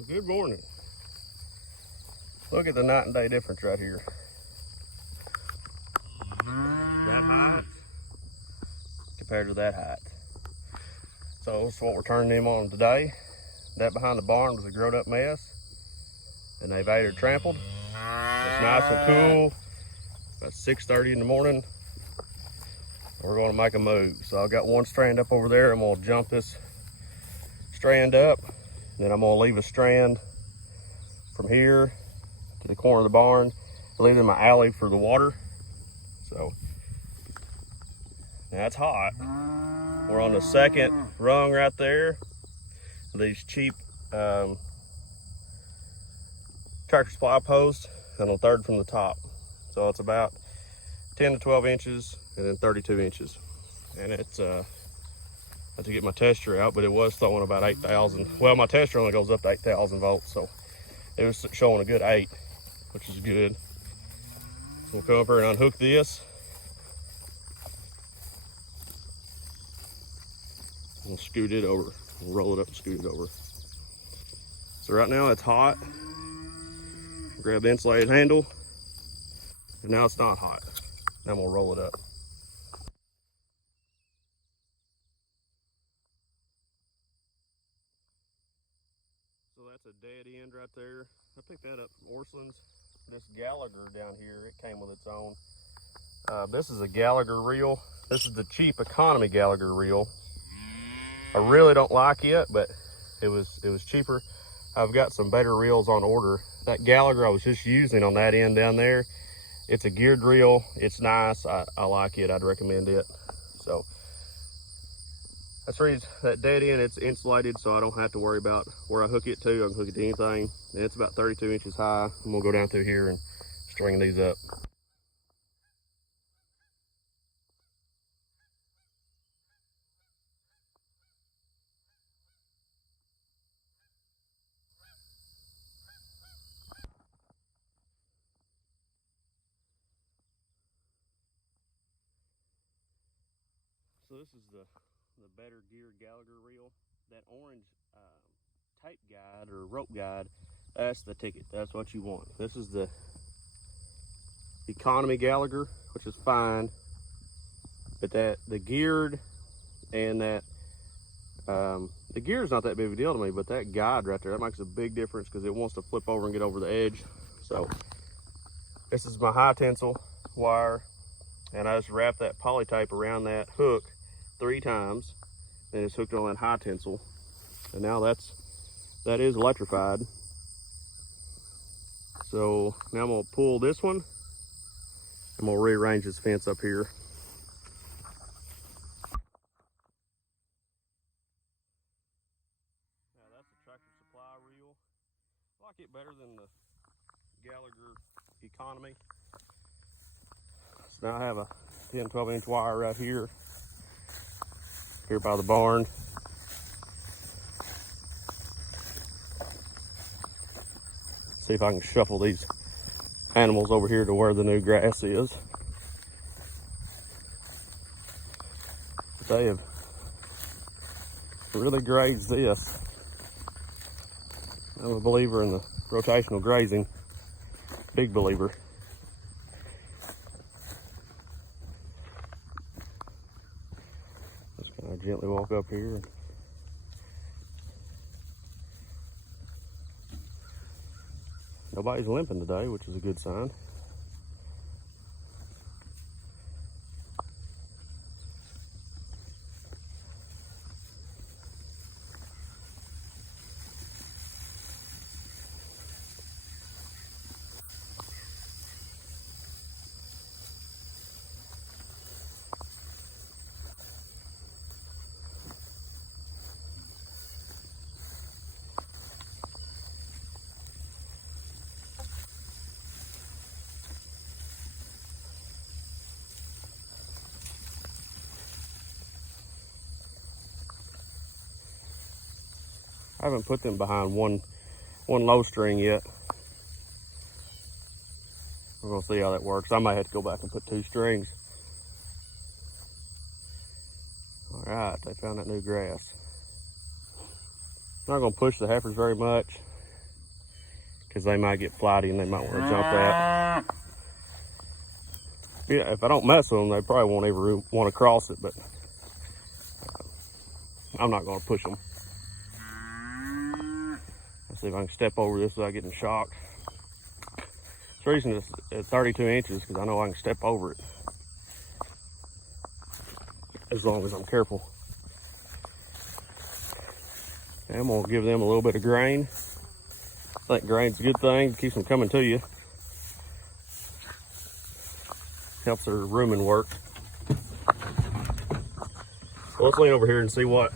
Good morning. Look at the night and day difference right here. That height compared to that height. So that's what we're turning them on today. That behind the barn was a growed up mess, and they've either trampled. It's nice and cool. About 6:30 in the morning. We're going to make a move. So I've got one strand up over there. I'm going to jump this strand up. Then I'm going to leave a strand from here to the corner of the barn. I leave it in my alley for the water. So now it's hot. We're on the second rung right there. These cheap Tractor Supply posts, and on third from the top. So it's about 10 to 12 inches and then 32 inches. And it's I have to get my tester out, but it was throwing about 8,000. Well, my tester only goes up to 8,000 volts, so it was showing a good 8, which is good. We'll come up here and unhook this. We'll scoot it over. We'll roll it up and scoot it over. So right now it's hot. Grab the insulated handle. And now it's not hot. Now we'll roll it up. So that's a dead end right there. I picked that up from Orscheln's. This Gallagher down here, it came with its own. This is a Gallagher reel. This is the cheap economy Gallagher reel. I really don't like it, but it was cheaper. I've got some better reels on order. That Gallagher I was just using on that end down there, it's a geared reel. It's nice. I like it. I'd recommend it. So that's the reason that dead end, it's insulated, so I don't have to worry about where I hook it to. I can hook it to anything. And it's about 32 inches high. And we'll go down through here and string these up. So this is the better geared Gallagher reel. That orange tape guide or rope guide, that's the ticket. That's what you want. This is the economy Gallagher, which is fine, but the geared and that the gear is not that big of a deal to me, but that guide right there, that makes a big difference because it wants to flip over and get over the edge. So this is my high tensile wire, and I just wrap that Polytape around that hook 3 times, and it's hooked on that high tensile. And now that is electrified. So now I'm gonna pull this one. I'm gonna rearrange this fence up here. Now that's a Tractor Supply reel. I like it better than the Gallagher economy. So now I have a 10, 12 inch wire right here by the barn. See if I can shuffle these animals over here to where the new grass is. They have really grazed this. I'm a believer in the rotational grazing, big believer. Just kind of gently walk up here. Nobody's limping today, which is a good sign. I haven't put them behind one low string yet. We're gonna see how that works. I might have to go back and put 2 strings. All right, they found that new grass. Not gonna push the heifers very much. because they might get flighty and they might want to jump that. Yeah, if I don't mess with them, they probably won't ever want to cross it, but I'm not going to push them. Let's see if I can step over this without getting shocked. The reason it's at 32 inches because I know I can step over it as long as I'm careful. And I'm going to give them a little bit of grain. I think grain's a good thing. It keeps them coming to you. Helps their rooming work. So let's lean over here and see what.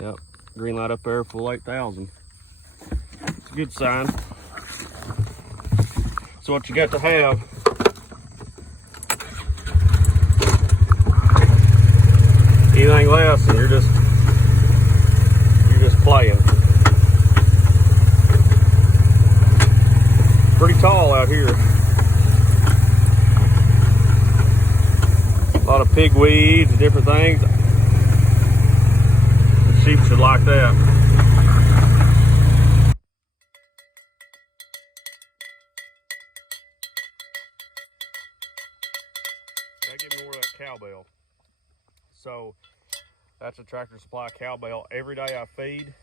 Yep, green light up there, full 8,000. It's a good sign. So what you got to have. Anything less, and you're just playing. Pretty tall out here. A lot of pigweed and different things. The sheep should like that. Gotta give me more of that cowbell. So that's a Tractor Supply cowbell. Every day I feed.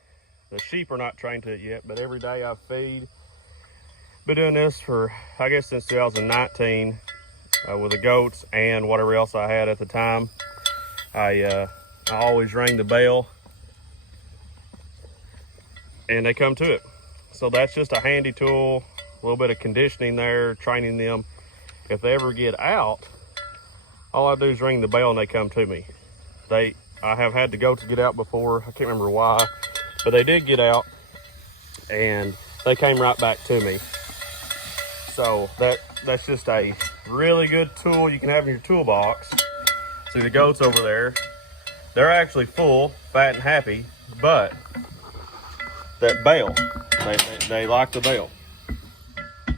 The sheep are not trained to it yet, but every day I feed. Been doing this for, I guess, since 2019 with the goats and whatever else I had at the time. I always ring the bell and they come to it. So that's just a handy tool, a little bit of conditioning there, training them. If they ever get out, all I do is ring the bell and they come to me. I have had the goats get out before. I can't remember why, but they did get out and they came right back to me. So that's just a really good tool you can have in your toolbox. See the goats over there, they're actually full, fat and happy, but that bell, they like the bell.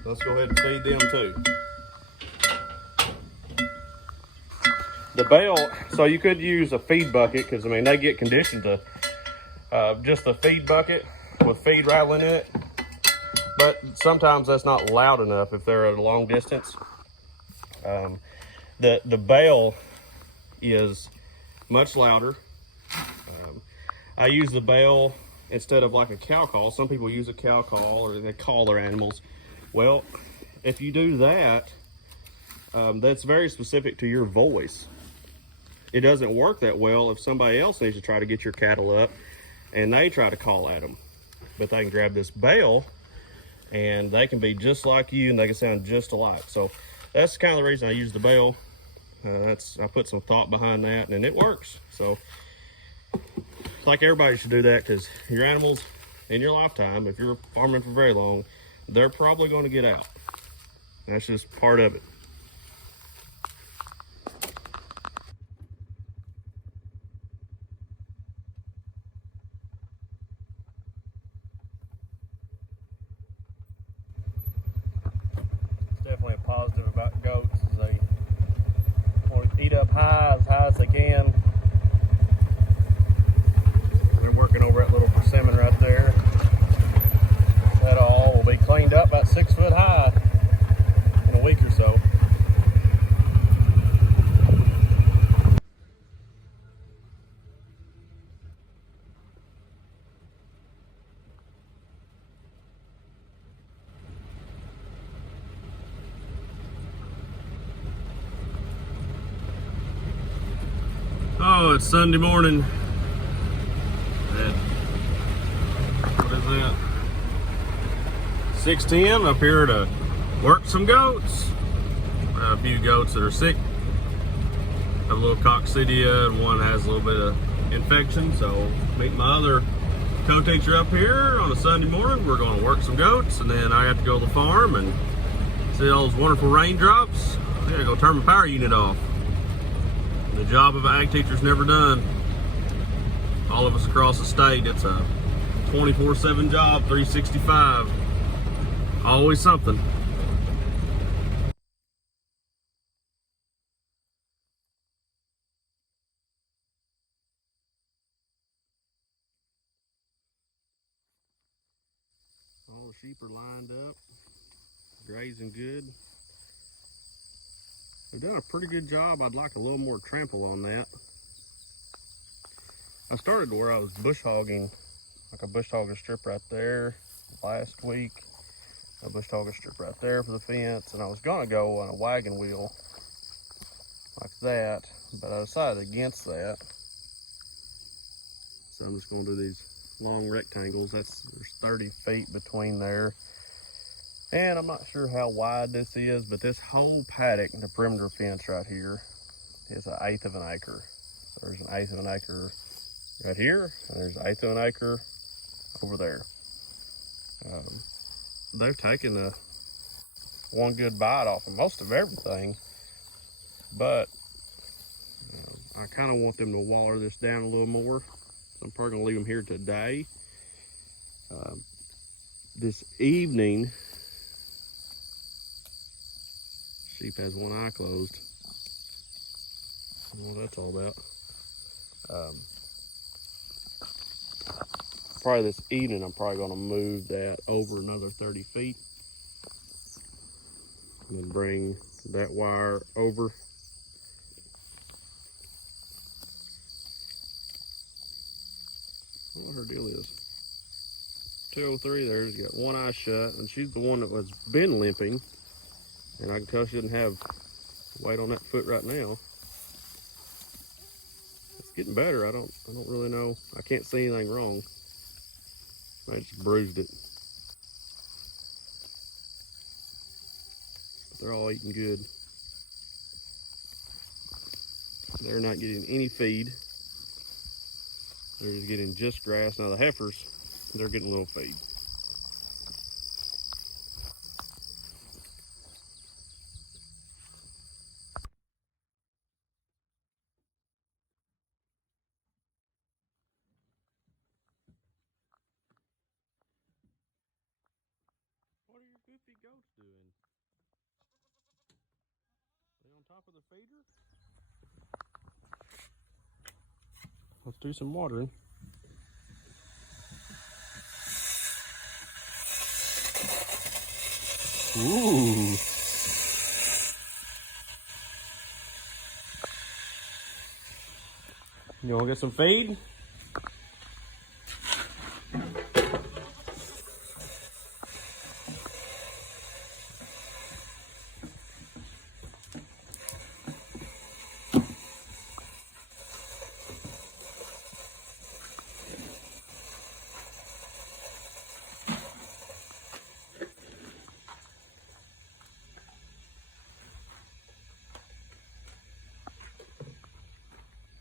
Let's go ahead and feed them too. The bell, so you could use a feed bucket, because I mean they get conditioned to just a feed bucket with feed rattling in it, but sometimes that's not loud enough if they're at a long distance. The bell is much louder. I use the bell instead of like a cow call. Some people use a cow call or they call their animals. Well, if you do that, that's very specific to your voice. It doesn't work that well if somebody else needs to try to get your cattle up and they try to call at them. But they can grab this bell and they can be just like you and they can sound just alike. So that's kind of the reason I use the bell. I put some thought behind that and it works. So it's like everybody should do that, because your animals in your lifetime, if you're farming for very long, they're probably going to get out. That's just part of it. Definitely a positive about goats is they want to eat up as high as they can. They're working over that little persimmon right there. That all will be cleaned up about 6 foot high in a week or so. Oh, it's Sunday morning at, what is that, 6:10. Up here to work some goats. A few goats that are sick. Have a little coccidia and one has a little bit of infection. So meet my other co-teacher up here on a Sunday morning. We're going to work some goats and then I have to go to the farm and see all those wonderful raindrops. I gotta go turn my power unit off. The job of an ag teacher is never done. All of us across the state, it's a 24/7 job, 365. Always something. sheep are lined up, grazing good. They've done a pretty good job. I'd like a little more trample on that. I started where I was bush hogging, like a bush hogging strip right there last week. A bush hogging strip right there for the fence, and I was gonna go on a wagon wheel like that, but I decided against that. So I'm just gonna do these long rectangles. There's 30 feet between there. And I'm not sure how wide this is, but this whole paddock, the perimeter fence right here, is 1/8 of an acre. So there's 1/8 of an acre right here, and there's 1/8 of an acre over there. They've taken one good bite off of most of everything, but I kind of want them to water this down a little more. So I'm probably gonna leave them here today. This evening, sheep has one eye closed. I don't know what that's all about. Probably this evening, I'm probably gonna move that over another 30 feet. And then bring that wire over. I don't know what her deal is. 203 there's got one eye shut, and she's the one that was been limping. And I can tell she doesn't have weight on that foot right now. It's getting better. I don't really know. I can't see anything wrong. I just bruised it. But they're all eating good. They're not getting any feed. They're just getting just grass. Now the heifers, they're getting a little feed. What are your goofy goats doing? They on top of the feeder? Let's do some watering. Ooh. You wanna get some feed?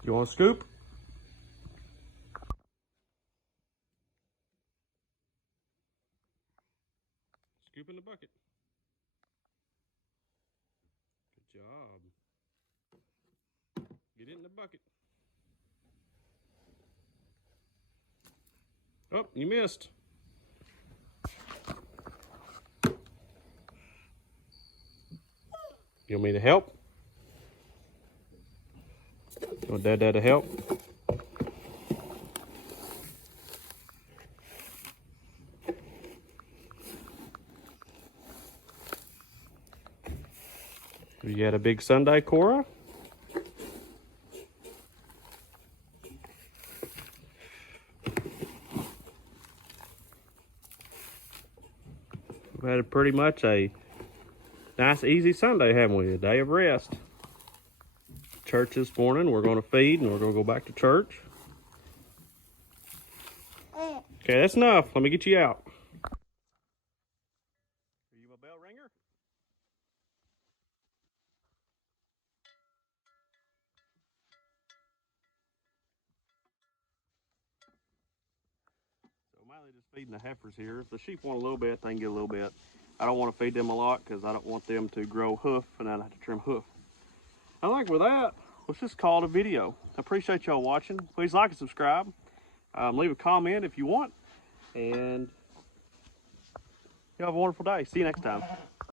You want a scoop? Scoop in the bucket. Good job. Get it in the bucket. Oh, you missed. You want me to help? You want Dad to help? You had a big Sunday, Cora? We've had pretty much a nice, easy Sunday, haven't we? A day of rest. Church this morning. We're going to feed and we're going to go back to church. Okay, that's enough. Let me get you out. Are you a bell ringer? So I'm mainly just feeding the heifers here. If the sheep want a little bit, they can get a little bit. I don't want to feed them a lot because I don't want them to grow hoof and I'd have to trim hoof. I think with that, let's just call it a video. I appreciate y'all watching. Please like and subscribe. Leave a comment if you want. And you have a wonderful day. See you next time.